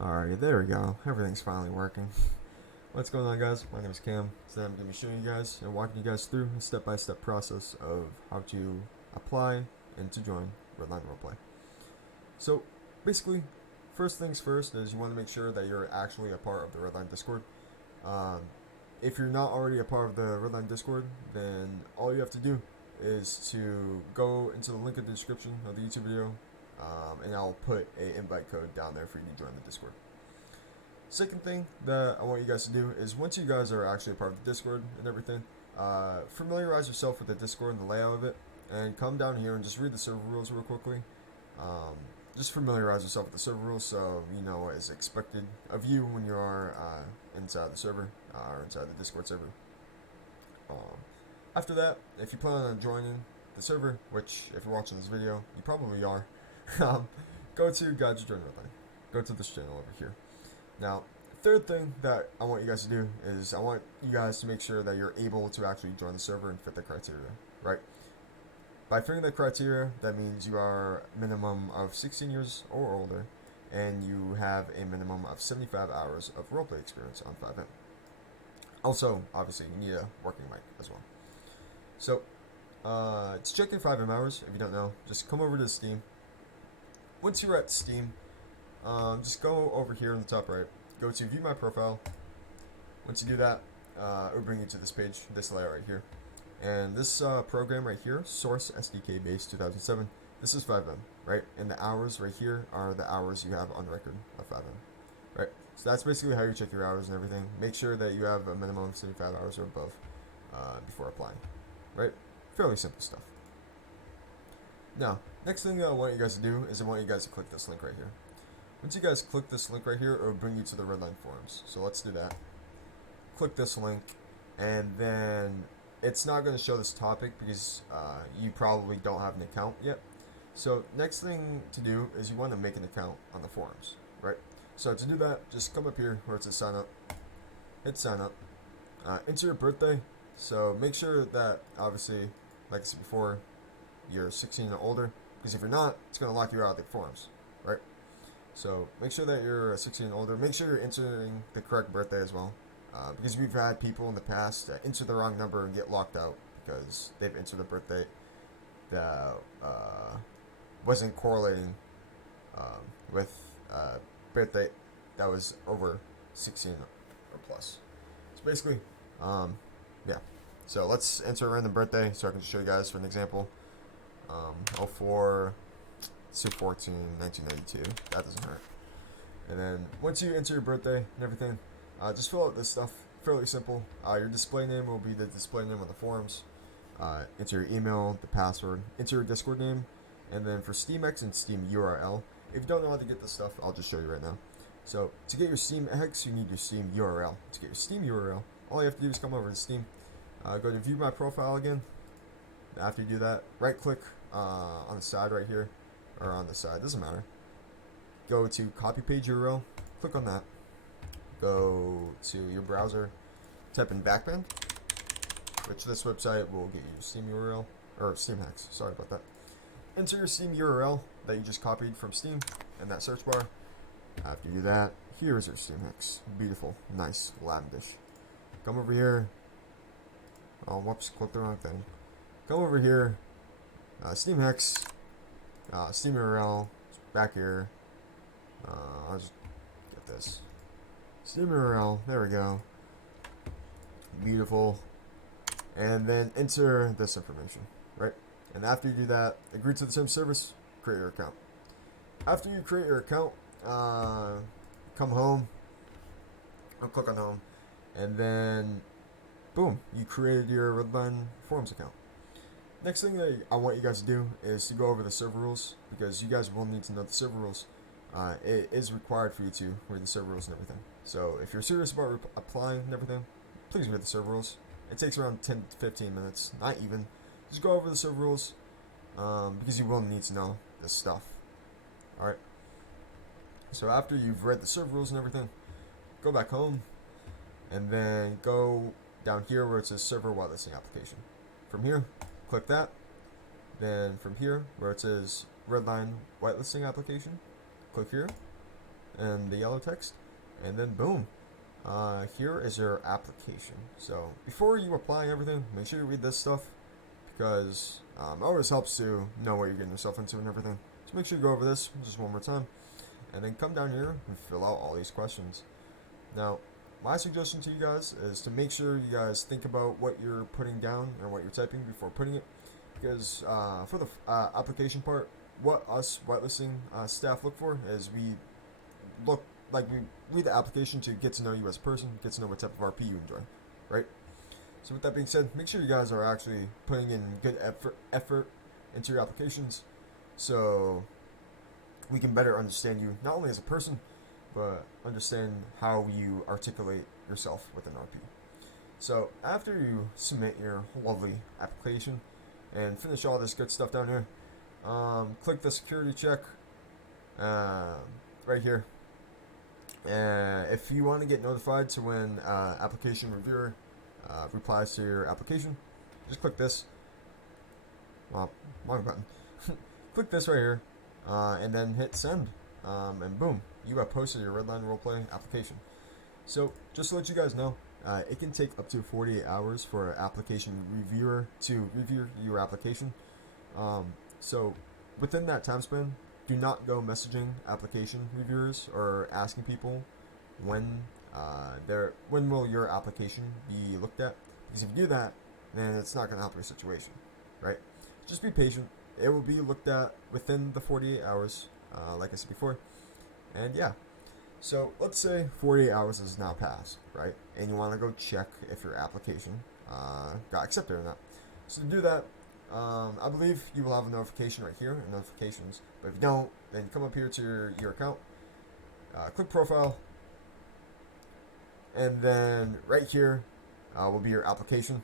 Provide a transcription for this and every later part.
Alright, there we go. Everything's finally working. What's going on, guys? My name is Cam. Today I'm going to be showing you guys and walking you guys through a step-by-step process of how to apply and to join Redline Roleplay. So, basically, first things first is you want to make sure that you're actually a part of the Redline Discord. Um, if you're not already a part of the Redline Discord, then all you have to do is to go into the link in the description of the YouTube video, and I'll put an invite code down there for you to join the Discord. Second thing that I want you guys to do is once you guys are actually a part of the Discord and everything, familiarize yourself with the Discord and the layout of it, and come down here and just read the server rules real quickly. Just familiarize yourself with the server rules so you know what is expected of you when you are inside the server or inside the Discord server. After that, if you plan on joining the server, which if you're watching this video, you probably are, go to Guide to Join Redline. Go to this channel over here. Now, third thing that I want you guys to do is I want you guys to make sure that you're able to actually join the server and fit the criteria, right? By fitting the criteria, that means you are minimum of 16 years or older, and you have a minimum of 75 hours of roleplay experience on FiveM. Also, obviously, you need a working mic as well. So, to check your FiveM hours, if you don't know, just come over to Steam. Once you're at Steam, just go over here in the top right, go to view my profile. Once you do that, it will bring you to this page, this layout right here. And this program right here, Source SDK Base 2007, this is FiveM, right? And the hours right here are the hours you have on record of FiveM, right? So that's basically how you check your hours and everything. Make sure that you have a minimum of 75 hours or above before applying, right? Fairly simple stuff. Now, next thing I want you guys to do is I want you guys to click this link right here. Once you guys click this link right here, it will bring you to the Redline Forums. So let's do that. Click this link, and then it's not going to show this topic because you probably don't have an account yet. So next thing to do is you want to make an account on the forums, right? So to do that, just come up here where it says sign up, hit sign up, enter your birthday. So make sure that obviously, like I said before, you're 16 and older, because if you're not, it's going to lock you out of the forums, right? So make sure that you're 16 and older. Make sure you're entering the correct birthday as well, because we've had people in the past enter the wrong number and get locked out because they've entered a birthday that wasn't correlating with birthday that was over 16 or plus. So basically, yeah. So let's enter a random birthday so I can show you guys for an example. 04 14 1992. That doesn't hurt. And then once you enter your birthday and everything, just fill out this stuff. Fairly simple. Your display name will be the display name of the forums. Enter your email, the password, enter your Discord name, and then for SteamX and Steam URL. If you don't know how to get this stuff, I'll just show you right now. So to get your SteamX, you need your Steam URL. To get your Steam URL, all you have to do is come over to Steam. Go to view my profile again. After you do that, right click on the side right here, or on the side, doesn't matter. Go to copy page URL, click on that. Go to your browser, type in backband, which this website will get you Steam URL, or Steam hacks, sorry about that. Enter your Steam URL that you just copied from Steam in that search bar. After you do that, here's your Steam hacks. Beautiful, nice, lavish. Come over here. Oh, whoops, clicked the wrong thing. Come over here, Steam Hex, Steam URL, back here. I'll just get this. Steam URL, there we go. Beautiful. And then enter this information, right? And after you do that, agree to the terms of service, create your account. After you create your account, come home. I'll click on home. And then, boom, you created your Redline Forums account. Next thing that I want you guys to do is to go over the server rules, because you guys will need to know the server rules. It is required for you to read the server rules and everything. So if you're serious about applying and everything, please read the server rules. It takes around 10 to 15 minutes, not even. Just go over the server rules, because you will need to know this stuff. Alright. So after you've read the server rules and everything, go back home, and then go down here where it says server whitelisting application. From here, click that. Then from here, where it says Redline whitelisting application, click here. and the yellow text, and then boom. Here is your application. So before you apply everything, make sure you read this stuff because it always helps to know what you're getting yourself into and everything. So make sure you go over this just one more time, and then come down here and fill out all these questions. Now, my suggestion to you guys is to make sure you guys think about what you're putting down or what you're typing before putting it, because for the application part, what us whitelisting staff look for is we read the application to get to know you as a person, get to know what type of RP you enjoy, right? So with that being said, make sure you guys are actually putting in good effort into your applications, so we can better understand you not only as a person, but understand how you articulate yourself within RP. So after you submit your lovely application and finish all this good stuff down here, click the security check right here. If you want to get notified to when application reviewer replies to your application, just click this. Wrong button. Click this right here, and then hit send, and boom, you have posted your Redline Roleplay application. So just to let you guys know, it can take up to 48 hours for an application reviewer to review your application. So within that time span, do not go messaging application reviewers or asking people when will your application be looked at, because if you do that, then it's not going to help your situation, right? Just be patient. It will be looked at within the 48 hours, like I said before. And yeah, so let's say 48 hours is now passed, right? And you want to go check if your application got accepted or not. So to do that, I believe you will have a notification right here, notifications. But if you don't, then come up here to your account, click profile, and then right here will be your application.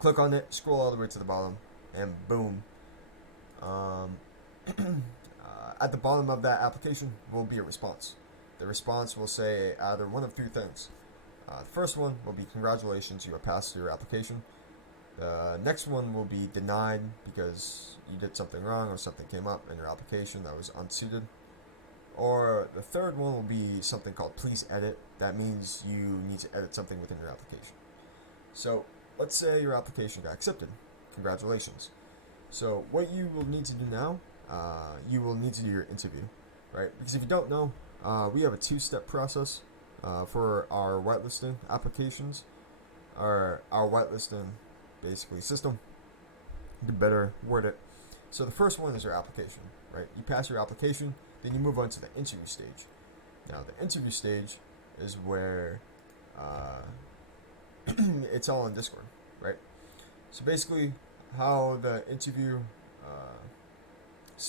Click on it, scroll all the way to the bottom, and boom. At the bottom of that application will be a response. The response will say either one of two things. The first one will be congratulations, you have passed your application. The next one will be denied because you did something wrong or something came up in your application that was unsuited. Or the third one will be something called please edit. That means you need to edit something within your application. So let's say your application got accepted. Congratulations. So what you will need to do now, you will need to do your interview, right? Because if you don't know, we have a two-step process for our whitelisting applications, or our whitelisting basically system, to better word it. So the first one is your application, right? You pass your application, then you move on to the interview stage. Now the interview stage is where it's all on Discord, right? So basically how the interview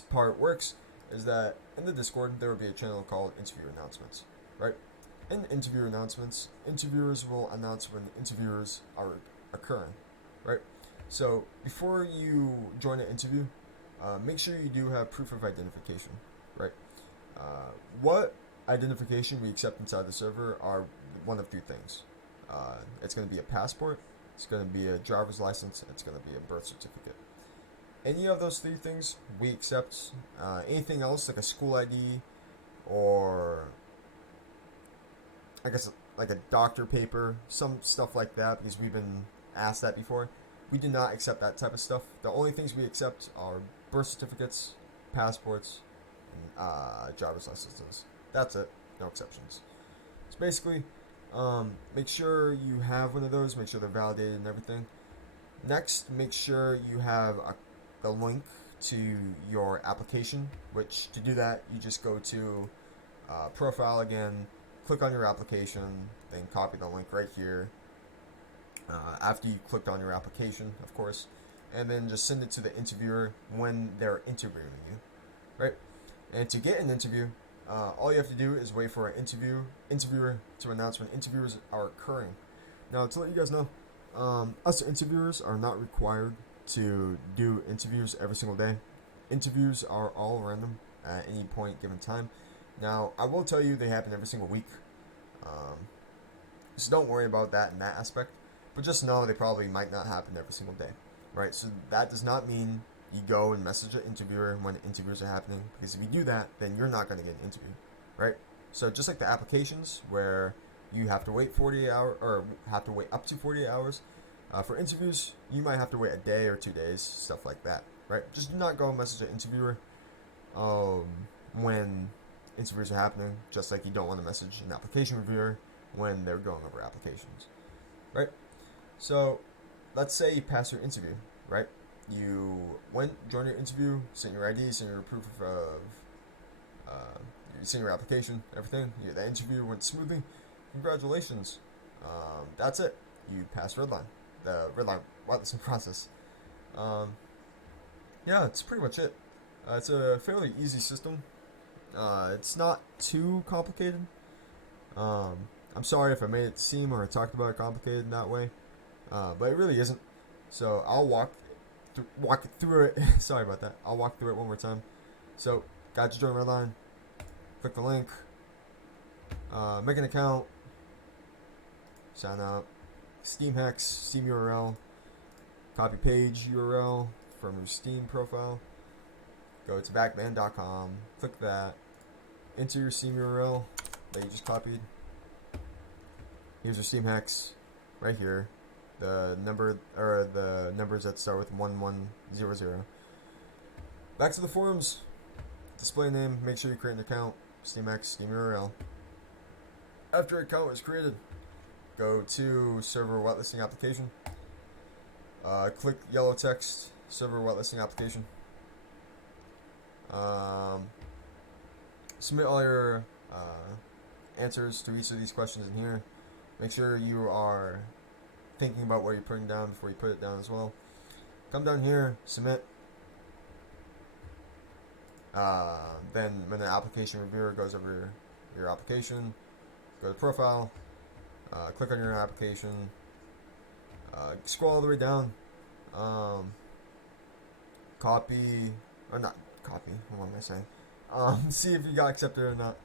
part works is that in the Discord there will be a channel called interview announcements, right? In interview announcements, interviewers will announce when interviewers are occurring, right? So before you join an interview, make sure you do have proof of identification, right? What identification we accept inside the server are one of two things. It's going to be a passport, it's going to be a driver's license, it's going to be a birth certificate. Any of those three things we accept. Anything else like a school ID or I guess like a doctor paper, some stuff like that, because we've been asked that before. We do not accept that type of stuff. The only things we accept are birth certificates, passports, and driver's licenses. That's it. No exceptions. So basically, make sure you have one of those. Make sure they're validated and everything. Next, make sure you have the link to your application, which to do that, you just go to profile again, click on your application, then copy the link right here. After you clicked on your application, of course, and then just send it to the interviewer when they're interviewing you, right? And to get an interview, all you have to do is wait for an interviewer to announce when interviews are occurring. Now, to let you guys know, us interviewers are not required to do interviews every single day. Interviews are all random at any point given time. Now, I will tell you they happen every single week, so don't worry about that in that aspect. But just know they probably might not happen every single day, right? So that does not mean you go and message an interviewer when interviews are happening, because if you do that, then you're not going to get an interview, right? So just like the applications where you have to wait 48 hours or have to wait up to 48 hours, for interviews you might have to wait a day or 2 days, stuff like that, right? Just do not go message an interviewer um, when interviews are happening, just like you don't want to message an application reviewer when they're going over applications, right? So let's say you pass your interview, right? You went, joined your interview, sent your ID, sent your proof of, you sent your application, everything. The interview went smoothly. Congratulations. That's it. You passed Redline, the Redline whitelisting process. Um, yeah, it's pretty much it. It's a fairly easy system. It's not too complicated. I'm sorry if I made it seem or talked about it complicated in that way, but it really isn't. So I'll walk through it. Sorry about that. I'll walk through it one more time. So, got to join Redline. Click the link. Make an account. Sign up. Steam hex, Steam URL. Copy page URL from your Steam profile. Go to backband.com. Click that. Enter your Steam URL that you just copied. Here's your Steam hex right here. The numbers that start with 1100. Back to the forums. Display name. Make sure you create an account. Steam hex, Steam URL. After an account is created, go to server whitelisting application. Click yellow text server whitelisting application. Submit all your answers to each of these questions in here. Make sure you are thinking about what you're putting down before you put it down as well. Come down here, submit. Then when the application reviewer goes over your application, go to profile, click on your application, scroll all the way down, copy, or not copy, what am I saying? See if you got accepted or not.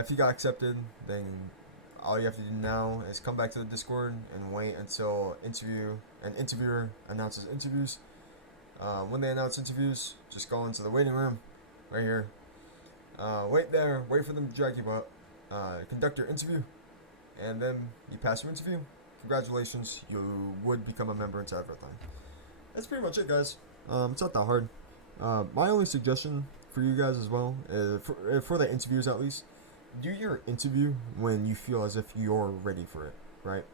If you got accepted, then all you have to do now is come back to the Discord and wait until an interviewer announces interviews. When they announce interviews, just go into the waiting room right here. Wait there, wait for them to drag you up, conduct your interview, and then you pass your interview. Congratulations, you would become a member into Redline. That's pretty much it, guys. It's not that hard. My only suggestion for you guys as well, for the interviews at least, do your interview when you feel as if you're ready for it, right?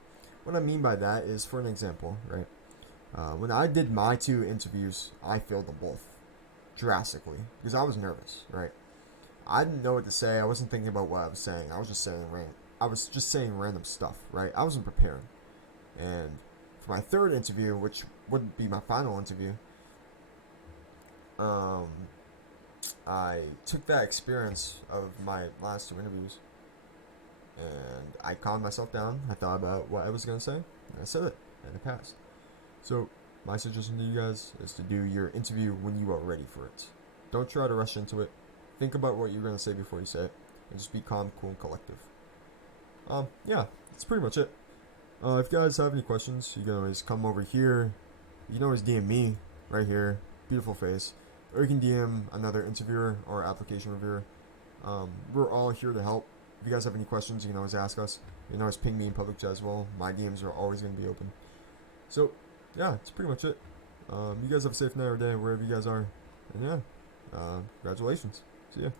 What I mean by that is, for an example, right? When I did my 2 interviews, I failed them both drastically because I was nervous, right? I didn't know what to say. I wasn't thinking about what I was saying. I was just saying random stuff, right? I wasn't prepared. And for my 3rd interview, which would be my final interview, I took that experience of my last 2 interviews and I calmed myself down. I thought about what I was going to say and I said it and it passed. So my suggestion to you guys is to do your interview when you are ready for it. Don't try to rush into it. Think about what you're going to say before you say it and just be calm, cool, and collective. Yeah, that's pretty much it. If you guys have any questions, you can always come over here. You can always DM me right here, beautiful face, or you can DM another interviewer or application reviewer. We're all here to help. If you guys have any questions, you can always ask us. You can always ping me in public chat as well. My DMs are always going to be open. So, yeah, that's pretty much it. You guys have a safe night or day wherever you guys are. And yeah, congratulations. See ya.